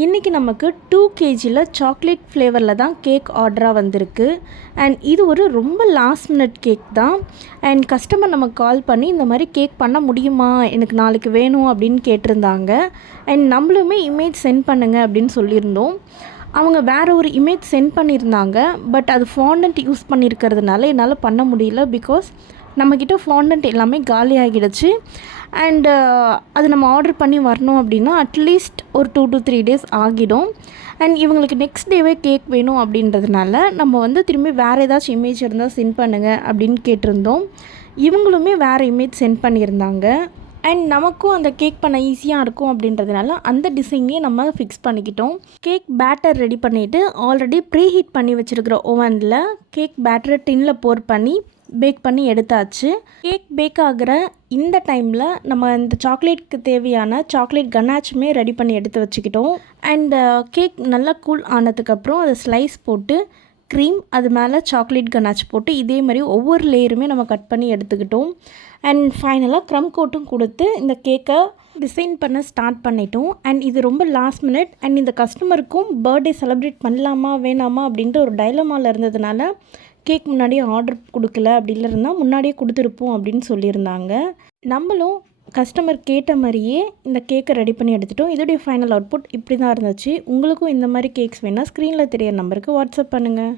இன்றைக்கி நமக்கு 2 kgல சாக்லேட் ஃப்ளேவரில் தான் கேக் ஆர்டராக வந்திருக்கு. அண்ட் இது ஒரு ரொம்ப லாஸ்ட் மினிட் கேக் தான். அண்ட் கஸ்டமர் நமக்கு கால் பண்ணி இந்த மாதிரி கேக் பண்ண முடியுமா, எனக்கு நாளைக்கு வேணும் அப்படின்னு கேட்டிருந்தாங்க. அண்ட் நம்மளுமே இமேஜ் சென்ட் பண்ணுங்க அப்படின்னு சொல்லியிருந்தோம். அவங்க வேறு ஒரு இமேஜ் சென்ட் பண்ணியிருந்தாங்க. பட் அது ஃபாண்டன்ட் யூஸ் பண்ணியிருக்கிறதுனால என்னால் பண்ண முடியல. பிகாஸ் நம்மக்கிட்ட ஃபாண்டன்ட் எல்லாமே காலி ஆகிடுச்சு. அண்டு அது நம்ம ஆர்டர் பண்ணி வரணும் அப்படின்னா அட்லீஸ்ட் ஒரு 2 to 3 days ஆகிடும். அண்ட் இவங்களுக்கு நெக்ஸ்ட் டேவே கேக் வேணும் அப்படின்றதுனால நம்ம திரும்பி வேறு ஏதாச்சும் இமேஜ் இருந்தால் சென்ட் பண்ணுங்கள் அப்படின்னு கேட்டிருந்தோம். இவங்களுமே வேறு இமேஜ் சென்ட் பண்ணியிருந்தாங்க. அண்ட் நமக்கும் அந்த கேக் பண்ண ஈஸியாக இருக்கும் அப்படின்றதுனால அந்த டிசைன்லேயே நம்ம ஃபிக்ஸ் பண்ணிக்கிட்டோம். கேக் பேட்டர் ரெடி பண்ணிவிட்டு ஆல்ரெடி ப்ரீ ஹீட் பண்ணி வச்சுருக்கிற ஓவனில் கேக் பேட்டரை டின்னில் போர் பண்ணி பேக் பண்ணி எடுத்தாச்சு. கேக் பேக் ஆகிற இந்த டைமில் நம்ம இந்த சாக்லேட்க்கு தேவையான சாக்லேட் கனாச்சுமே ரெடி பண்ணி எடுத்து வச்சுக்கிட்டோம். அண்ட் கேக் நல்லா கூல் ஆனதுக்கப்புறம் அதை ஸ்லைஸ் போட்டு க்ரீம் அது மேலே சாக்லேட் கனாச் போட்டு இதே மாதிரி ஒவ்வொரு லேயருமே நம்ம கட் பண்ணி எடுத்துக்கிட்டோம். அண்ட் ஃபைனலாக க்ரம் கோட்டும் கொடுத்து இந்த கேக்கை டிசைன் பண்ண ஸ்டார்ட் பண்ணிட்டோம். அண்ட் இது ரொம்ப லாஸ்ட் மினிட். அண்ட் இந்த கஸ்டமருக்கும் பர்த்டே செலிப்ரேட் பண்ணலாமா வேணாமா அப்படின்ற ஒரு டைலமாவில் இருந்ததுனால கேக் முன்னாடியே ஆர்டர் கொடுக்கல, அப்படி இல்லைன்னா முன்னாடியே கொடுத்துருப்போம் அப்படின்னு சொல்லியிருந்தாங்க. நம்மளும் கஸ்டமர் கேட்ட மாதிரியே இந்த கேக்கை ரெடி பண்ணி எடுத்துட்டோம். இதோடைய ஃபைனல் அவுட்புட் இப்படி தான் இருந்துச்சு. உங்களுக்கும் இந்த மாதிரி கேக்ஸ் வேணால் ஸ்க்ரீனில் தெரியற நம்பருக்கு வாட்ஸ்அப் பண்ணுங்கள்.